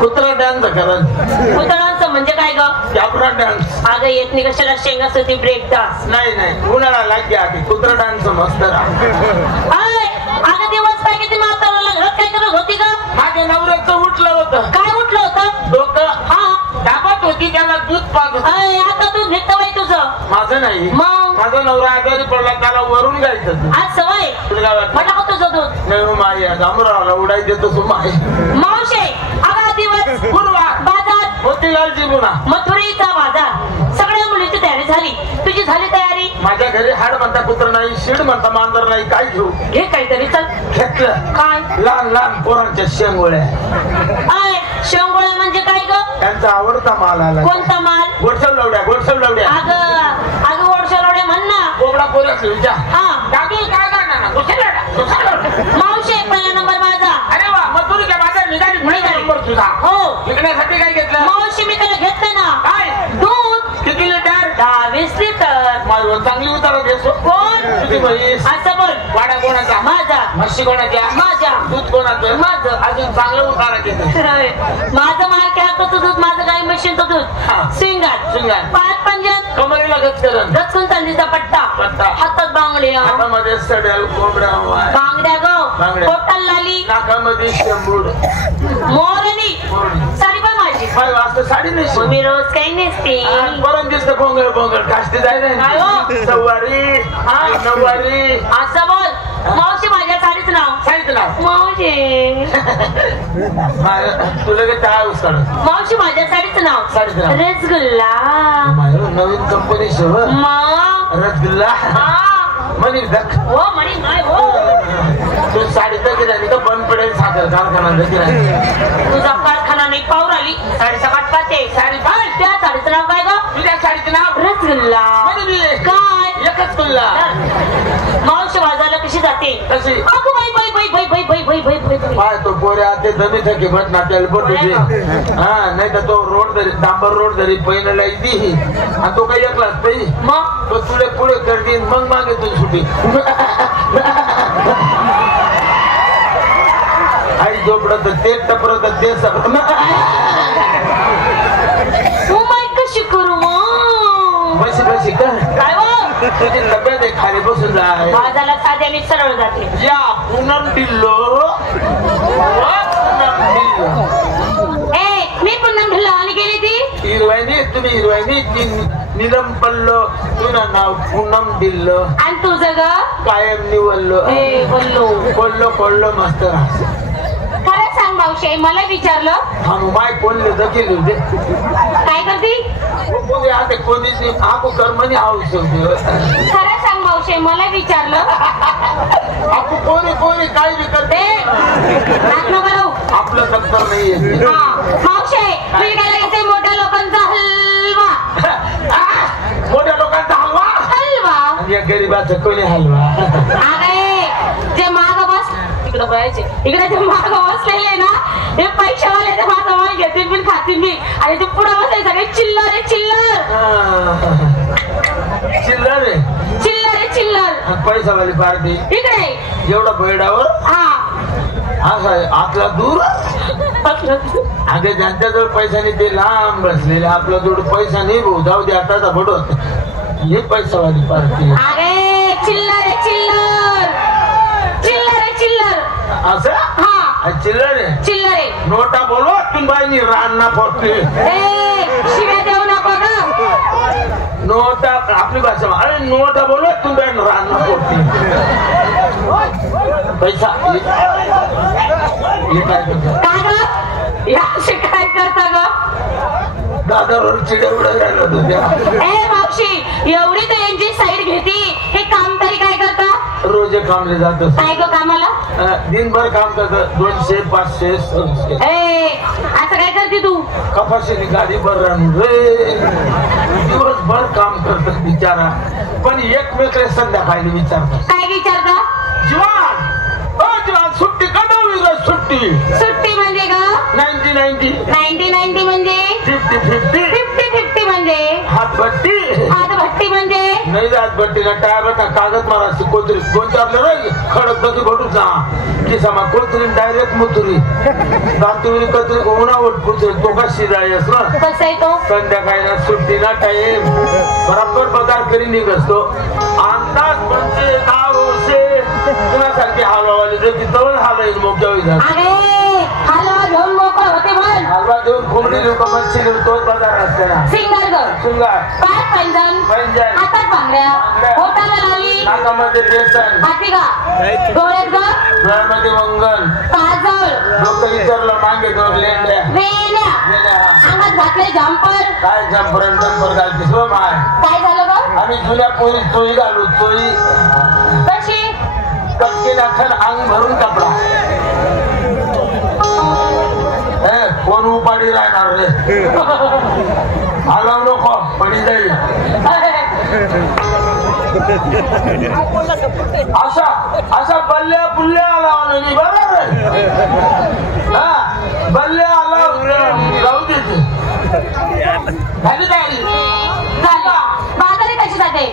कुत्रा डान्स करत. कुत्रा डान्स म्हणजे काय ग? कॅबरा डान्स. अगं येत नाही कशाला शेंगाच होती ब्रेक डान्स. नाही उन्हाळा लाग्या की कुत्रा डान्स मस्त राहा. अगं दिवस काय किती म्हाताऱ्याला घरात काय करत होती का? माझ्या नवऱ्याचं उठलं होतं. काय उठलं होतं? डोकं हा दाबत होती त्याला दूध पाजत. आता तू घेत बाई तुझं. माझं नाही. मग माझा नवरा आजारी पडला त्याला वरून घ्यायचं. आज सवय तुला मला का तुझं दूध? नाही माई डांबराला उडाई देतो सुमाई. मावशे अगं दिवस गुरुवार बाजार मोतीलालची गुन्हा मथुरीचा बाजार. सगळ्या मुलीची तयारी झाली. तुझी झाली तयारी? माझ्या घरी हाड म्हणता कुत्र नाही, शिड म्हणता मांजर नाही. काय घेऊ? घे काहीतरी. चल घेतलं. काय? लहान लहान पोरांच्या शेंगोळ्या. शेंगोळ्या म्हणजे काय ग? त्यांचा आवडता माल आला. कोणता माल? गोडसव लवड्या. गोडसव लवड्या. अगं गोडशेलवड्या म्हण ना. कोबडा पोरस विचार. हा दादू काय करणार? मावशे पहिला नंबर माझा. अरे वा मथुरीच्या बाजार निघाली. नंबर तुझा. हो विकण्यासाठी काय घेतलं? मावशी मी त्याला घेतलं ना. काय दूध? किती लिटर? 20 लिटर. माझ्यावर चांगली उतारा घेतो. कोण? तुझी म्हैस. असं बोल. वाडा कोणाचा? माझा. म्हशी कोणाच्या? माझ्या. दूध कोणाचं? माझं. अजून चांगलं उतारा घेतो. माझं मार्क हाताचं दूध. माझं गाय म्हशीचं दूध. सिंगात पाच पंजन कमरेला गचकरण. गचकून चांदीचा पट्टा. हातात बांगड्या. हातामध्ये सड्याल कोंबड्या. बांगड्या ग. पोटाला लाली. नाकामध्ये शेंबूड. मोरणी. साडी पण माझी. काय वाजता साडी नाही. मी रोज काही नसते. परत दिसतं बोंगळ बोंगळ. काष्टी जायला सवारी नऊवारी. असं बोल. मावशी माझ्या साडीच नाव. साडीचं नाव मावशी. तुला काय काय उस्ताड? मावशी माझ्या साडीचं नाव. साडीचं नाव रसगुल्ला. नवीन कंपनी शो. रसगुल्ला मनी दख. हो म्हणी नाही हो. तू साडी तर गिराली का बंद पडेल. साखर कारखाना तुझा कारखाना नाही पावर आली. साडीचा वाट पाहते. साडी पाय. त्या साडीचं नाव काय ग? तुझ्या साडीचं नाव रसगुल्ला. काय? एकच तुला. मावशी बाजारला कशी जाते? कशी? अगं बाई बाई बाई बाई बाई बाई बाई बाई बाई. पाय तो पोऱ्या ते जमी थकी भट नाट्याला बट तुझे. हा नाही तर तो रोड धरी डांबर रोड धरी पहिला दी आणि तो काही एकलाच पाहिजे. मग तो तुला पुढे करते मग मागे तू सुटी. आई झोपडत ते टपरत ते सगळं. कशी करू मग? बशी बशी का काय हो? तुझी तब्येत आहे खाली बसून जाय. बाजारला साध्या मी सरळ जाते. या पूनम ढिल्लो. मी पूनम ढिल्लो आणि गेली ती हिरवाईनी. तुम्ही हिरवाईनी निलम पल्लो. तुझं नाव पूनम ढिल्लो. आणि तुझं ग? कायम निवडलो. बोललो कोल्लो कोल्लो मस्त राहा. खरं सांग मावशी मला विचारलं. हा माय कोणले दखील होते. काय करते? आता कोणीच आको कर्मनी आवश्यक. खरं सांग मावशी मला विचारलं. आपू कोणी कोणी काय बी करते. आपलं दप्तर नाहीये. मावशी मी काय लागते मोठ्या लोकांचा हलवा. मोठ्या लोकांचा हलवा. हलवा आणि या गरीबाचा कोणी हलवा. जे माग बस इकडे बघायचे. इकडे जे माग बसलेले ना हे पैशावाले ते माझा माल घेतील पण खातील मी. आणि ते पुढे बसायचे सगळे चिल्लर आहे चिल्लर. चिल्लर आहे. चिल्लर आहे चिल्लर. पैसावाली पार्टी इकडे एवढा बैडावर. आपला दूर. अगे ज्यांच्याजवळ पैसा नाही ते लांब बसलेले. आपला जोड पैसा नाही भाऊ जाऊ दे. आता बडत हे पैसावाली पार्टी. अरे चिल्लर आहे चिल्लर. चिल्लर आहे चिल्लर. असं हा चिल्लर आहे. चिल्लर आहे. नोटा बोलवा तुम्ही बाईनी रान्ना फोडते. शिव्या देऊ नको ग. नोटा आपली भाषा. अरे नोटा बोलवा तुम्ही रान्ना फोडते. पैसा हे काय करता? काय करता ग? दादावर चिड्या उड्या राहिला तुझ्या. मावशी एवढी तर यांची साईड घेते. हे काम तरी काय करता? रोज कामले जात. काय ग कामाला? दिनभर काम करत. 200 500 700. असं काय करते तू? कपाशीने गाडी भर राहून दिवसभर काम करतात बिचारा. पण एकमेकडे संध्याकाळी विचारतात. काय विचारता? जवान जवान सुट्टी कधवी सुट्टी. सुट्टी म्हणजे ग? 90 90 90 90 म्हणजे 50 50 50 50 म्हणजे म्हणजे हातभट्टी हातभट्टी म्हणजे नाही हातभट्टीला टायर कागद मारायची कोथरी कोणते आपलं नाही खडक कधी घडूच ना की समा कोथरी डायरेक्ट मुतुरी दांतुरी कत्री उन्हावट पुचरी तो का शिरायस ना कसं आहे तो संध्याकाळी ना सुट्टी ना टाईम बरोबर पगार करी निघतो अंदाज म्हणजे 10 वर्षे कुणासारखी हलवाली तिथं हालाईल मोठ्या होईल हलवा घेऊन मोकळ होते म्हण हलवा देऊन कोंबडी लोक मच्छी घेऊन तोच बाजार असते ना सिंगर ग सुंगार पाय पैंजण हातात बांगड्या होटाला लाली नाकामध्ये बेसन हाती का डोळ्यात ग डोळ्यामध्ये मंगल काजळ लोक विचारलं मागे दोन लेंड्या वेण्या अंगात घातले जम्पर काय जम्पर घालतीस हो माय काय झालं ग आम्ही जुन्या पोरी चोळी घालू चोळी कशी कटके नाखन अंग भरून कपडा कोण उपाडी राहणार रे हलव नको पडी जाईल असा बल्ल्या बुल्ल्या आला नाही बरोबर हा बल्ल्या आला जाऊ देते झाली तयारी झालं बाजारी कशी जाते